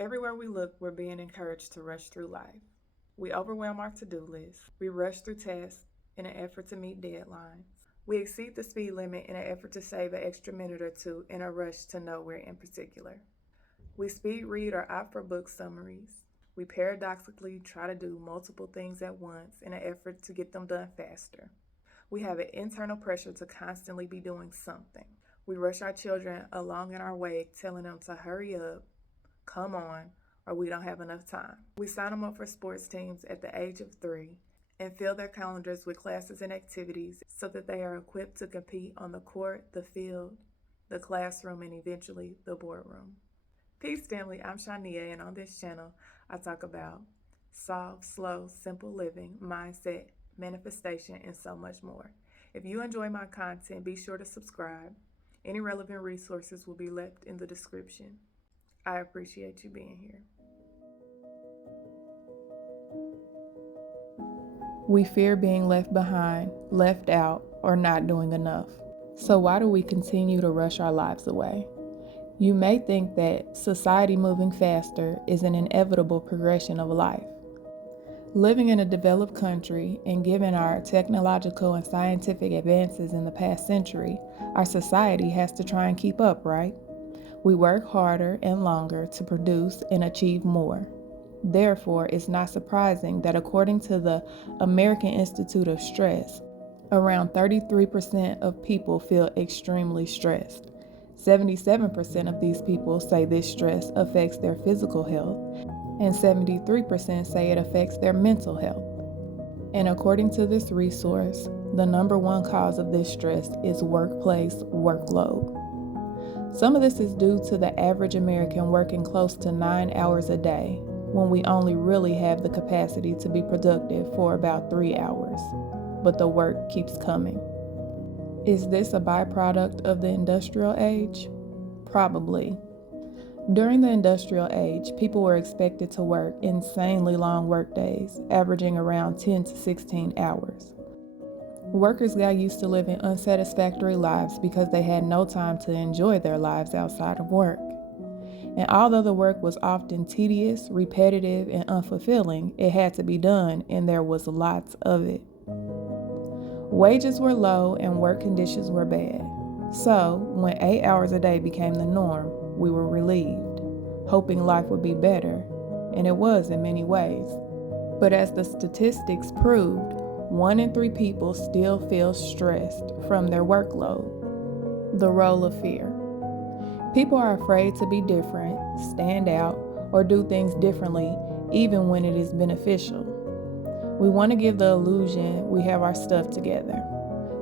Everywhere we look, we're being encouraged to rush through life. We overwhelm our to-do list. We rush through tasks in an effort to meet deadlines. We exceed the speed limit in an effort to save an extra minute or two in a rush to nowhere in particular. We speed read or opt for book summaries. We paradoxically try to do multiple things at once in an effort to get them done faster. We have an internal pressure to constantly be doing something. We rush our children along in our way, telling them to hurry up, come on, or we don't have enough time. We sign them up for sports teams at the age of 3 and fill their calendars with classes and activities so that they are equipped to compete on the court, the field, the classroom, and eventually the boardroom. Peace, family. I'm Shania, and on this channel, I talk about soft, slow, simple living, mindset, manifestation, and so much more. If you enjoy my content, be sure to subscribe. Any relevant resources will be left in the description. I appreciate you being here. We fear being left behind, left out, or not doing enough. So why do we continue to rush our lives away? You may think that society moving faster is an inevitable progression of life. Living in a developed country and given our technological and scientific advances in the past century, our society has to try and keep up, right? We work harder and longer to produce and achieve more. Therefore, it's not surprising that according to the American Institute of Stress, around 33% of people feel extremely stressed. 77% of these people say this stress affects their physical health, and 73% say it affects their mental health. And according to this resource, the number one cause of this stress is workplace workload. Some of this is due to the average American working close to 9 hours a day, when we only really have the capacity to be productive for about 3 hours. But the work keeps coming. Is this a byproduct of the industrial age? Probably. During the industrial age, people were expected to work insanely long workdays, averaging around 10 to 16 hours. Workers got used to living unsatisfactory lives because they had no time to enjoy their lives outside of work. And although the work was often tedious, repetitive, and unfulfilling, it had to be done, and there was lots of it. Wages were low and work conditions were bad. So, when 8 hours a day became the norm, we were relieved, hoping life would be better, and it was in many ways. But as the statistics proved, 1 in 3 people still feel stressed from their workload. The role of fear. People are afraid to be different, stand out, or do things differently, even when it is beneficial. We want to give the illusion we have our stuff together,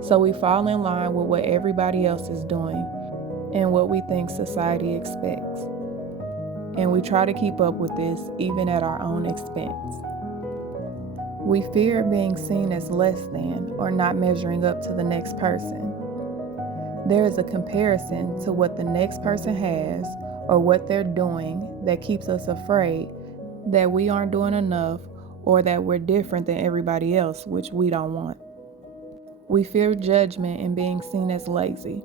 so we fall in line with what everybody else is doing and what we think society expects. And we try to keep up with this even at our own expense. We fear being seen as less than or not measuring up to the next person. There is a comparison to what the next person has or what they're doing that keeps us afraid that we aren't doing enough or that we're different than everybody else, which we don't want. We fear judgment and being seen as lazy.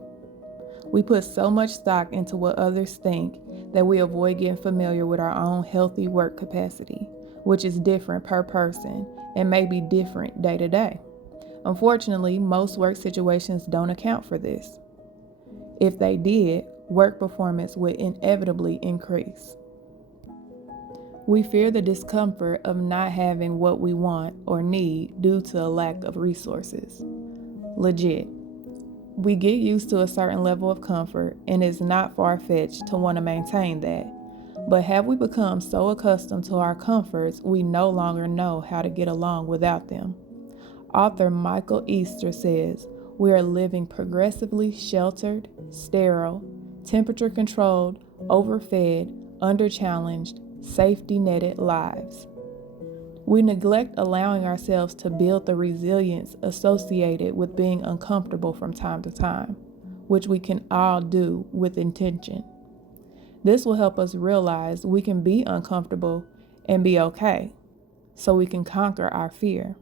We put so much stock into what others think that we avoid getting familiar with our own healthy work capacity, which is different per person and may be different day to day. Unfortunately, most work situations don't account for this. If they did, work performance would inevitably increase. We fear the discomfort of not having what we want or need due to a lack of resources. Legit. We get used to a certain level of comfort, and it's not far-fetched to want to maintain that. But have we become so accustomed to our comforts, we no longer know how to get along without them? Author Michael Easter says, we are living progressively sheltered, sterile, temperature-controlled, overfed, under-challenged, safety-netted lives. We neglect allowing ourselves to build the resilience associated with being uncomfortable from time to time, which we can all do with intention. This will help us realize we can be uncomfortable and be okay, so we can conquer our fear.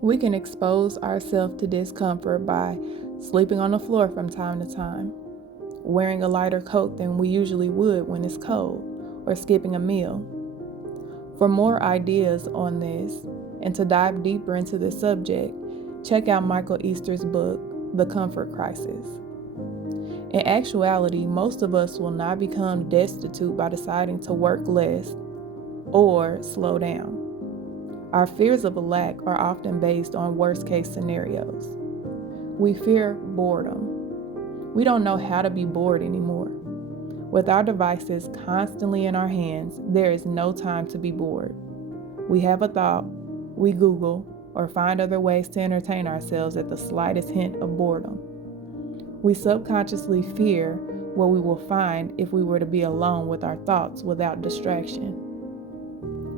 We can expose ourselves to discomfort by sleeping on the floor from time to time, wearing a lighter coat than we usually would when it's cold, or skipping a meal? For more ideas on this and to dive deeper into this subject, check out Michael Easter's book, The Comfort Crisis. In actuality, most of us will not become destitute by deciding to work less or slow down. Our fears of a lack are often based on worst-case scenarios. We fear boredom. We don't know how to be bored anymore. With our devices constantly in our hands, there is no time to be bored. We have a thought, we Google, or find other ways to entertain ourselves at the slightest hint of boredom. We subconsciously fear what we will find if we were to be alone with our thoughts without distraction.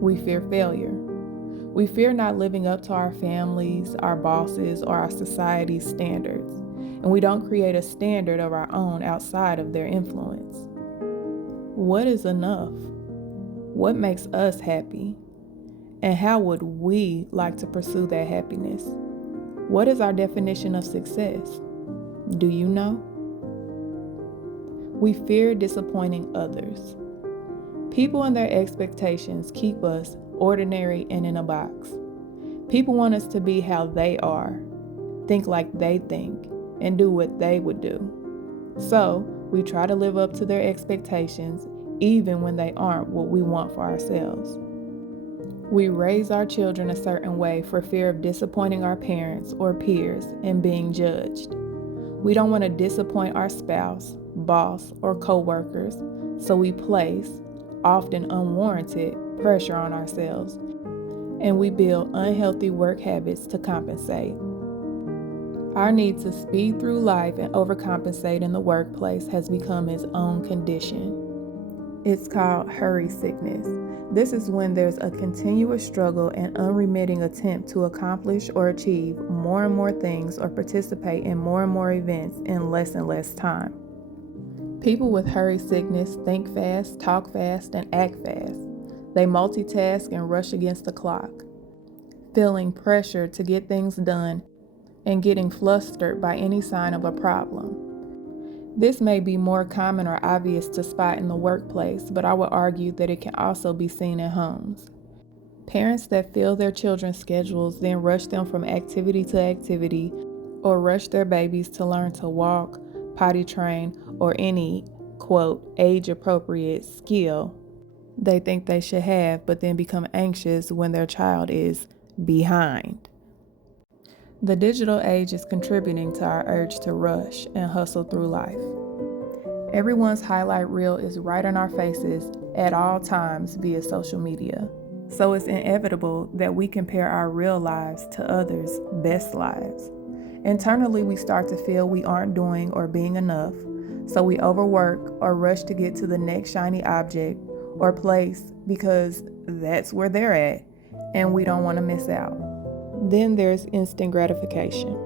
We fear failure. We fear not living up to our families, our bosses, or our society's standards, and we don't create a standard of our own outside of their influence. What is enough? What makes us happy? And how would we like to pursue that happiness? What is our definition of success? Do you know? We fear disappointing others. People and their expectations keep us ordinary and in a box. People want us to be how they are, think like they think, and do what they would do. So, we try to live up to their expectations even when they aren't what we want for ourselves. We raise our children a certain way for fear of disappointing our parents or peers and being judged. We don't want to disappoint our spouse, boss, or co-workers, so we place, often unwarranted, pressure on ourselves, and we build unhealthy work habits to compensate. Our need to speed through life and overcompensate in the workplace has become its own condition. It's called hurry sickness. This is when there's a continuous struggle and unremitting attempt to accomplish or achieve more and more things or participate in more and more events in less and less time. People with hurry sickness think fast, talk fast, and act fast. They multitask and rush against the clock, feeling pressure to get things done and getting flustered by any sign of a problem. This may be more common or obvious to spot in the workplace, but I would argue that it can also be seen in homes. Parents that fill their children's schedules then rush them from activity to activity or rush their babies to learn to walk, potty train, or any, quote, age-appropriate skill they think they should have, but then become anxious when their child is behind. The digital age is contributing to our urge to rush and hustle through life. Everyone's highlight reel is right in our faces at all times via social media. So it's inevitable that we compare our real lives to others' best lives. Internally, we start to feel we aren't doing or being enough, so we overwork or rush to get to the next shiny object or place because that's where they're at, and we don't want to miss out. Then there's instant gratification.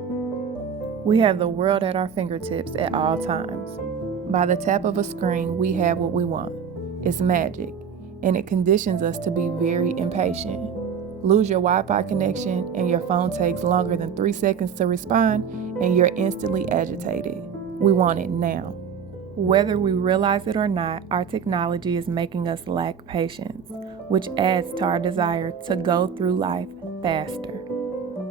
We have the world at our fingertips at all times. By the tap of a screen, we have what we want. It's magic, and it conditions us to be very impatient. Lose your Wi-Fi connection and your phone takes longer than 3 seconds to respond, and you're instantly agitated. We want it now. Whether we realize it or not, our technology is making us lack patience, which adds to our desire to go through life faster.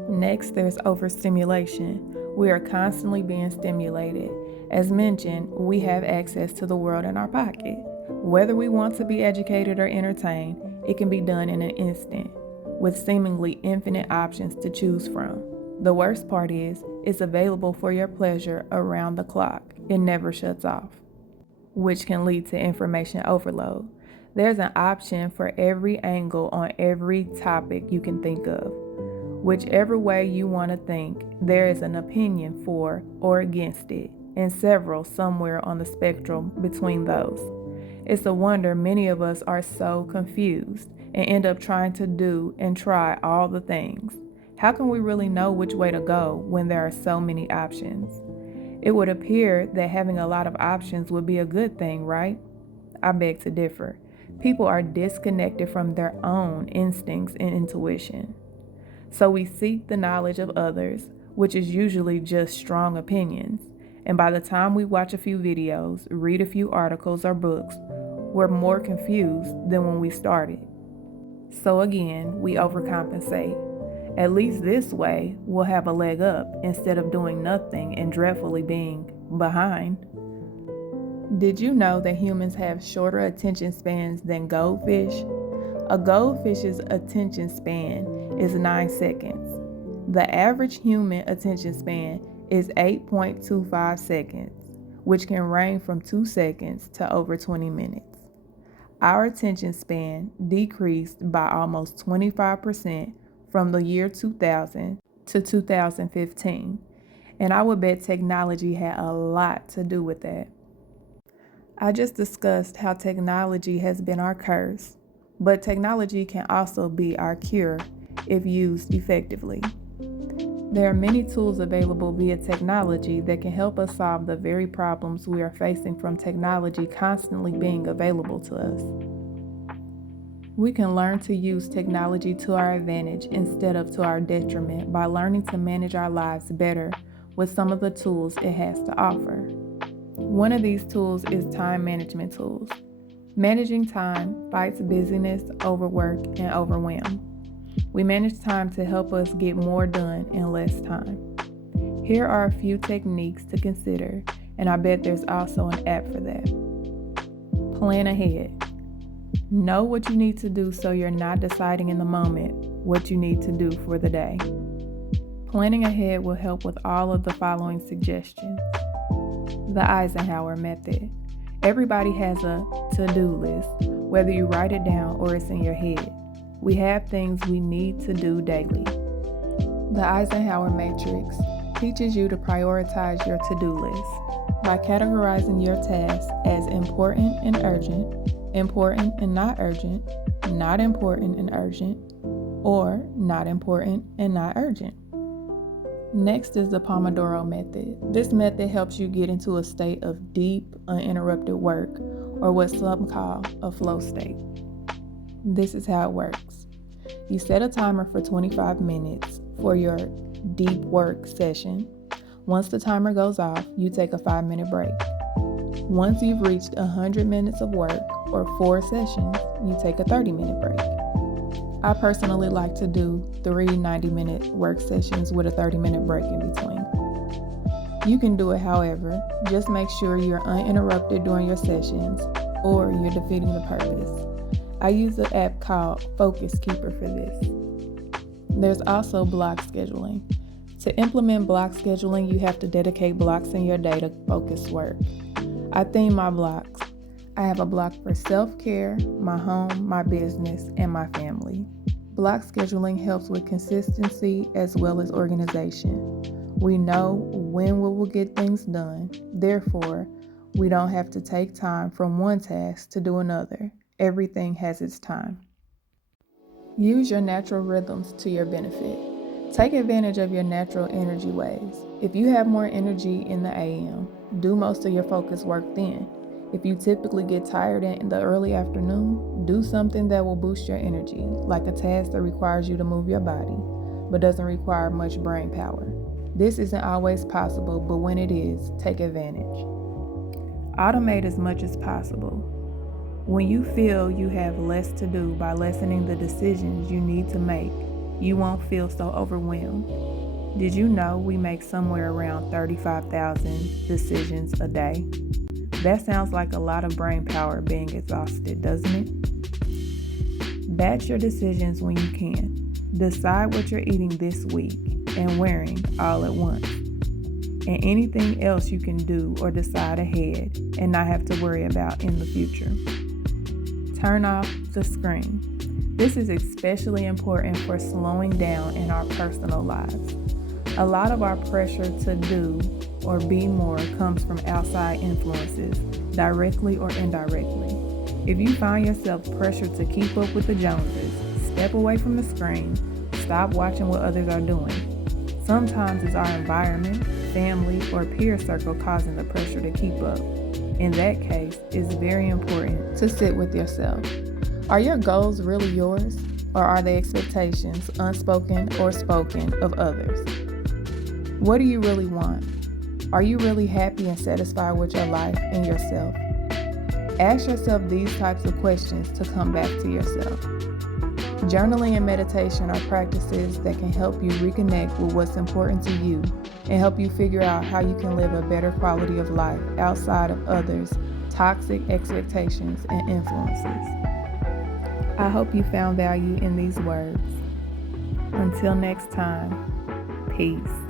Next, there's overstimulation. We are constantly being stimulated. As mentioned, we have access to the world in our pocket. Whether we want to be educated or entertained, it can be done in an instant, with seemingly infinite options to choose from. The worst part is, it's available for your pleasure around the clock. It never shuts off, which can lead to information overload. There's an option for every angle on every topic you can think of. Whichever way you want to think, there is an opinion for or against it, and several somewhere on the spectrum between those. It's a wonder many of us are so confused and end up trying to do and try all the things. How can we really know which way to go when there are so many options? It would appear that having a lot of options would be a good thing, right? I beg to differ. People are disconnected from their own instincts and intuition. So we seek the knowledge of others, which is usually just strong opinions. And by the time we watch a few videos, read a few articles or books, we're more confused than when we started. So again, we overcompensate. At least this way, we'll have a leg up instead of doing nothing and dreadfully being behind. Did you know that humans have shorter attention spans than goldfish? A goldfish's attention span is 9 seconds. The average human attention span is 8.25 seconds, which can range from 2 seconds to over 20 minutes. Our attention span decreased by almost 25% from the year 2000 to 2015, and I would bet technology had a lot to do with that. I just discussed how technology has been our curse, but technology can also be our cure if used effectively. There are many tools available via technology that can help us solve the very problems we are facing from technology constantly being available to us. We can learn to use technology to our advantage instead of to our detriment by learning to manage our lives better with some of the tools it has to offer. One of these tools is time management tools. Managing time fights busyness, overwork, and overwhelm. We manage time to help us get more done in less time. Here are a few techniques to consider, and I bet there's also an app for that. Plan ahead. Know what you need to do so you're not deciding in the moment what you need to do for the day. Planning ahead will help with all of the following suggestions. The Eisenhower method. Everybody has a to-do list, whether you write it down or it's in your head. We have things we need to do daily. The Eisenhower matrix teaches you to prioritize your to-do list by categorizing your tasks as important and urgent, important and not urgent, not important and urgent, or not important and not urgent. Next is the Pomodoro method. This method helps you get into a state of deep, uninterrupted work, or what some call a flow state. This is how it works. You set a timer for 25 minutes for your deep work session. Once the timer goes off, you take a 5-minute break. Once you've reached 100 minutes of work or 4 sessions, you take a 30-minute break. I personally like to do 3 90-minute work sessions with a 30-minute break in between. You can do it however, just make sure you're uninterrupted during your sessions or you're defeating the purpose. I use an app called Focus Keeper for this. There's also block scheduling. To implement block scheduling, you have to dedicate blocks in your day to focus work. I theme my blocks. I have a block for self-care, my home, my business, and my family. Block scheduling helps with consistency as well as organization. We know when we will get things done. Therefore, we don't have to take time from one task to do another. Everything has its time. Use your natural rhythms to your benefit. Take advantage of your natural energy waves. If you have more energy in the AM, do most of your focus work then. If you typically get tired in the early afternoon, do something that will boost your energy, like a task that requires you to move your body, but doesn't require much brain power. This isn't always possible, but when it is, take advantage. Automate as much as possible. When you feel you have less to do by lessening the decisions you need to make, you won't feel so overwhelmed. Did you know we make somewhere around 35,000 decisions a day? That sounds like a lot of brain power being exhausted, doesn't it? Batch your decisions when you can. Decide what you're eating this week and wearing all at once. And anything else you can do or decide ahead and not have to worry about in the future. Turn off the screen. This is especially important for slowing down in our personal lives. A lot of our pressure to do or be more comes from outside influences, directly or indirectly. If you find yourself pressured to keep up with the Joneses, step away from the screen, stop watching what others are doing. Sometimes it's our environment, family, or peer circle causing the pressure to keep up. In that case, it's very important to sit with yourself. Are your goals really yours, or are they expectations, unspoken or spoken, of others? What do you really want? Are you really happy and satisfied with your life and yourself? Ask yourself these types of questions to come back to yourself. Journaling and meditation are practices that can help you reconnect with what's important to you and help you figure out how you can live a better quality of life outside of others' toxic expectations and influences. I hope you found value in these words. Until next time, peace.